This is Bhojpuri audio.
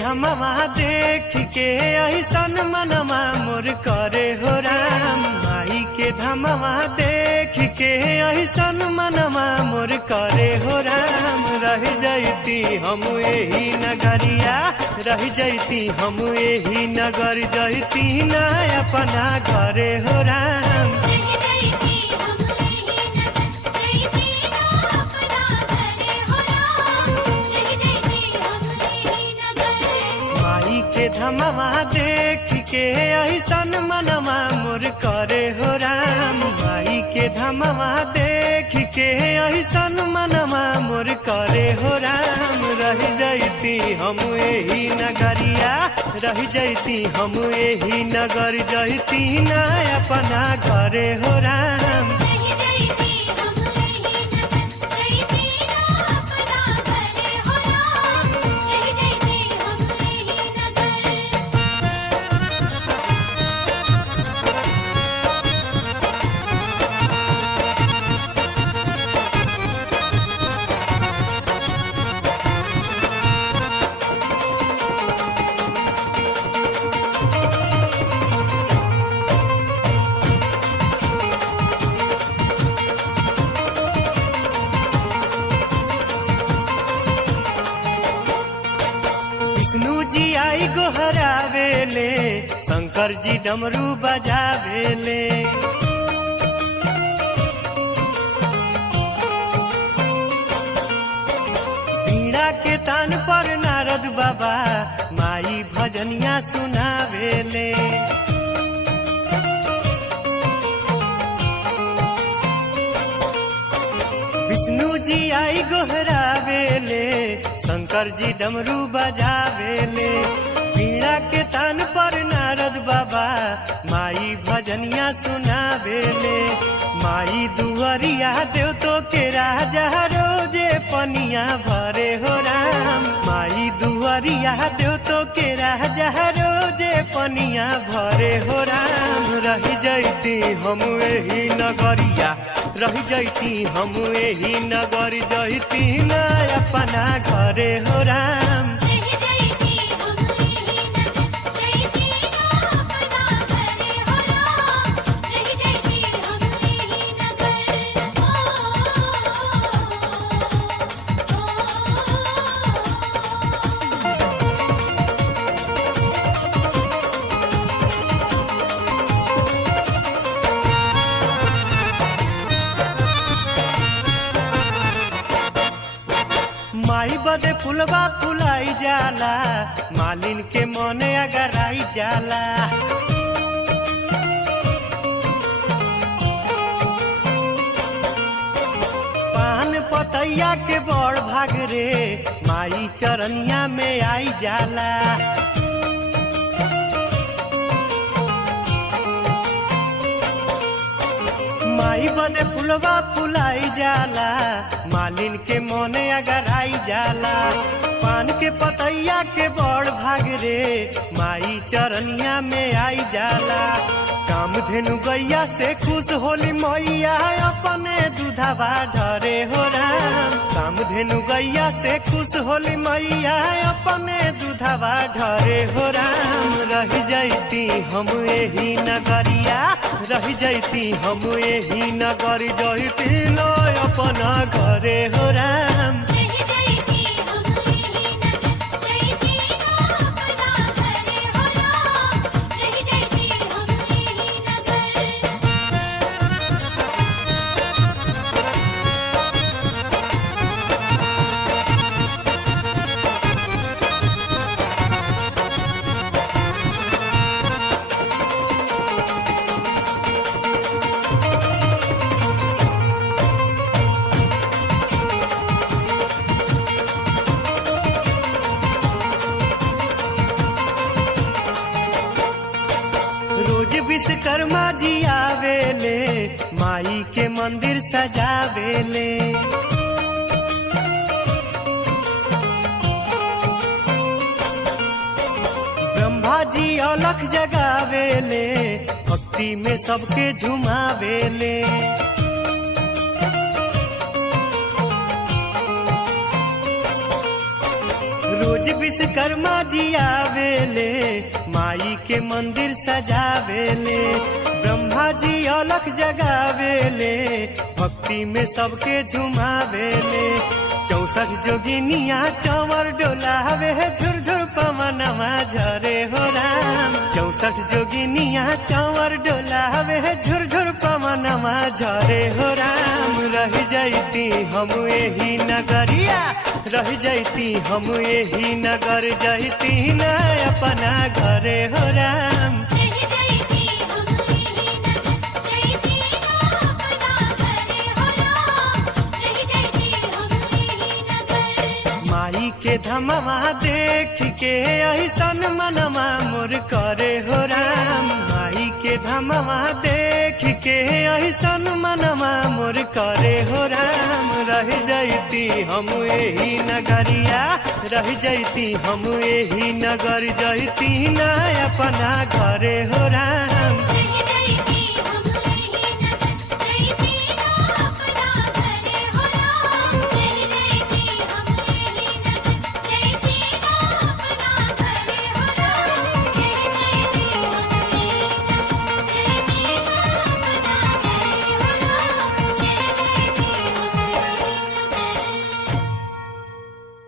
धमवा देख के ऐसन मनवा मोर करे हो राम। माई के धमवा देख के ऐसन मनवा मोर करे हो राम। रह जैती हम यही नगरिया, रह जैती हम यही नगर, जैती ना अपना घरे हो राम। के धमवा देख के ऐसन मनवा मोर करे हो राम। माई के धमवा देख के ऐसन मनवा मोर करे हो राम। रह जैती हम यही नगरिया, रह जैती हम यही नगर, जैती ना अपना घरे हो राम। विष्णु जी आई गोहरावेले, शंकर जी डमरू बजावेले। बीड़ा के तान पर नारद बाबा माई भजनिया सुनावेले। विष्णु जी आई गोहरावेले, शंकर जी डमरू बजावेले। बीड़ा के तान पर नारद बाबा माई भजनिया सुनावेले। माई दुआरिया देव तो के राजा रोजे पनिया भरे हो राम। माई दुआरिया देव तो के राजा रोजे पनिया भरे हो राम। रह जैती हम यही नगरिया, रह जैती हम यही नगर, जैती ना अपना घरे हो राम। माई बदे फुलवा फुलाई जाला, मालिन के मने अगराई जाला। पान पतैया के बड़ भाग रे, माई चरनिया में आई जाला। माई बदे फुलवा फुलाई जाला, मालिन के मोने अगर आई जाला। पान के पतैया के बड़ भाग रे, माई चरनिया में आई जाला। काम धेनु गैया से खुश होली मैया, अपने दूधवा ढरे हो राम। काम धेनु गैया से खुश होली मैया, अपने दूधवा ढरे हो राम। रह जैती हम यही नगरिया, रह जैती हम यही नगर, जैती लो अपना घरे हो राम। रोज विश्वकर्मा जी आवेले, माई के मंदिर सजावेले। ब्रह्मा जी अलख जगावेले, भक्ति में सबके झुमावेले। रोज रोज विश्वकर्मा जी आवेले माई के मंदिर सजावेले। ब्रह्मा जी अलख जगावेले भक्ति में सबके झुमावेले। 64 जोगिनिया चंवर डोलावे झुरझुर पवनमा झरे हो राम। 64 जोगिनिया चंवर डोलावे झुरझुर पवनमा झरे हो राम। रह जैती हम यही नगरिया, रह जैती हम यही नगर, जैती न अपना घरे हो राम। माई के धमवा देख के ऐसन मनवा मोर करे हो राम। माई के धमवा देख के ऐसन मनवा मोर करे हो राम। रह जैती हम यही नगरिया, रह जैती हम यही नगर, जैती न अपना घरे हो राम।